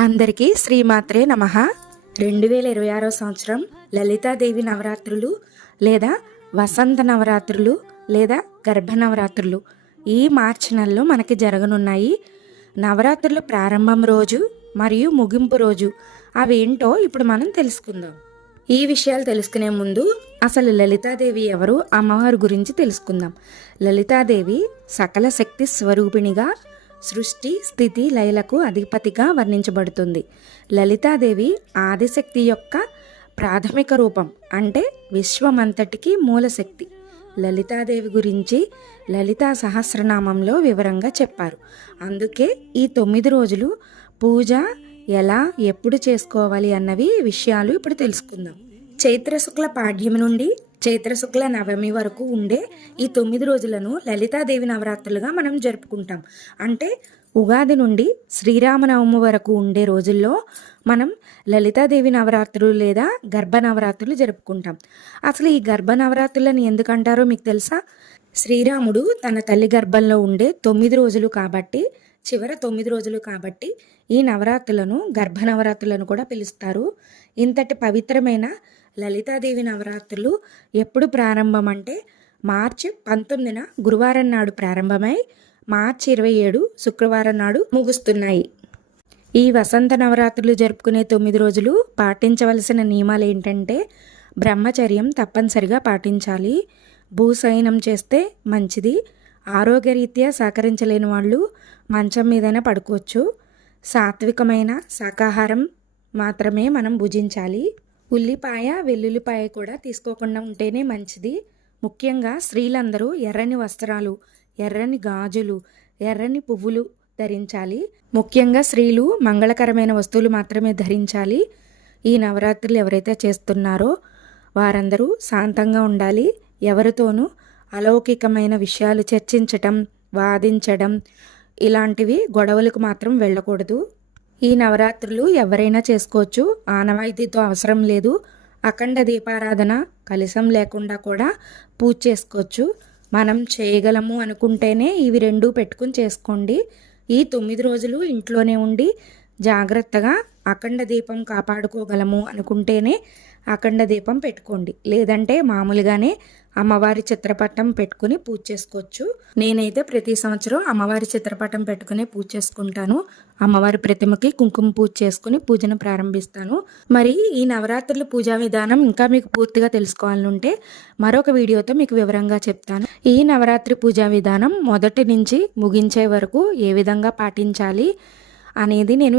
అందరికీ శ్రీమాత్రే నమః. 2026 సంవత్సరం లలితాదేవి నవరాత్రులు లేదా వసంత నవరాత్రులు లేదా గర్భ నవరాత్రులు ఈ మార్చి నెలలో మనకి జరగనున్నాయి. నవరాత్రులు ప్రారంభం రోజు మరియు ముగింపు రోజు అవేంటో ఇప్పుడు మనం తెలుసుకుందాం. ఈ విషయాలు తెలుసుకునే ముందు అసలు లలితాదేవి ఎవరు, అమ్మవారి గురించి తెలుసుకుందాం. లలితాదేవి సకల శక్తి స్వరూపిణిగా, సృష్టి స్థితి లయలకు అధిపతిగా వర్ణించబడుతుంది. లలితాదేవి ఆదిశక్తి యొక్క ప్రాథమిక రూపం, అంటే విశ్వమంతటికి మూలశక్తి. లలితాదేవి గురించి లలితా సహస్రనామంలో వివరంగా చెప్పారు. అందుకే ఈ 9 రోజులు పూజ ఎలా ఎప్పుడు చేసుకోవాలి అన్నవి విషయాలు ఇప్పుడు తెలుసుకుందాం. చైత్రశుక్ల పాడ్యమి నుండి చైత్రశుక్ల నవమి వరకు ఉండే ఈ 9 రోజులను లలితాదేవి నవరాత్రులుగా మనం జరుపుకుంటాం. అంటే ఉగాది నుండి శ్రీరామనవమి వరకు ఉండే రోజుల్లో మనం లలితాదేవి నవరాత్రులు లేదా గర్భ నవరాత్రులు జరుపుకుంటాం. అసలు ఈ గర్భ నవరాత్రులను ఎందుకంటారో మీకు తెలుసా? శ్రీరాముడు తన తల్లి గర్భంలో ఉండే 9 రోజులు కాబట్టి, చివర 9 రోజులు కాబట్టి ఈ నవరాత్రులను గర్భ నవరాత్రులను కూడా పిలుస్తారు. ఇంతటి పవిత్రమైన లలితాదేవి నవరాత్రులు ఎప్పుడు ప్రారంభం అంటే మార్చి 19న గురువారం నాడు ప్రారంభమై మార్చి 27 శుక్రవారం నాడు ముగుస్తున్నాయి. ఈ వసంత నవరాత్రులు జరుపుకునే 9 రోజులు పాటించవలసిన నియమాలు ఏంటంటే బ్రహ్మచర్యం తప్పనిసరిగా పాటించాలి. భూశయనం చేస్తే మంచిది. ఆరోగ్యరీత్యా సహకరించలేని వాళ్ళు మంచం మీదైనా పడుకోవచ్చు. సాత్వికమైన శాకాహారం మాత్రమే మనం భుజించాలి. ఉల్లిపాయ వెల్లుల్లిపాయ కూడా తీసుకోకుండా ఉంటేనే మంచిది. ముఖ్యంగా స్త్రీలందరూ ఎర్రని వస్త్రాలు, ఎర్రని గాజులు, ఎర్రని పువ్వులు ధరించాలి. ముఖ్యంగా స్త్రీలు మంగళకరమైన వస్తువులు మాత్రమే ధరించాలి. ఈ నవరాత్రులు ఎవరైతే చేస్తున్నారో వారందరూ శాంతంగా ఉండాలి. ఎవరితోనూ అలౌకికమైన విషయాలు చర్చించటం, వాదించడం ఇలాంటివి గొడవలకు మాత్రం వెళ్ళకూడదు. ఈ నవరాత్రులు ఎవరైనా చేసుకోవచ్చు, ఆనవాయితీతో అవసరం లేదు. అఖండ దీపారాధన, కలశం లేకుండా కూడా పూజ చేసుకోవచ్చు. మనం చేయగలము అనుకుంటేనే ఇవి 2 పెట్టుకుని చేసుకోండి. ఈ 9 రోజులు ఇంట్లోనే ఉండి జాగ్రత్తగా అఖండ దీపం కాపాడుకోగలము అనుకుంటేనే అఖండ దీపం పెట్టుకోండి. లేదంటే మామూలుగానే అమ్మవారి చిత్రపటం పెట్టుకుని పూజ చేసుకోవచ్చు. నేనైతే ప్రతి సంవత్సరం అమ్మవారి చిత్రపటం పెట్టుకుని పూజ చేసుకుంటాను. అమ్మవారి ప్రతిమకి కుంకుమ పూజ చేసుకుని పూజను ప్రారంభిస్తాను. మరి ఈ నవరాత్రుల పూజా విధానం ఇంకా మీకు పూర్తిగా తెలుసుకోవాలంటే మరొక వీడియోతో మీకు వివరంగా చెప్తాను. ఈ నవరాత్రి పూజా విధానం మొదటి నుంచి ముగించే వరకు ఏ విధంగా పాటించాలి అనేది నేను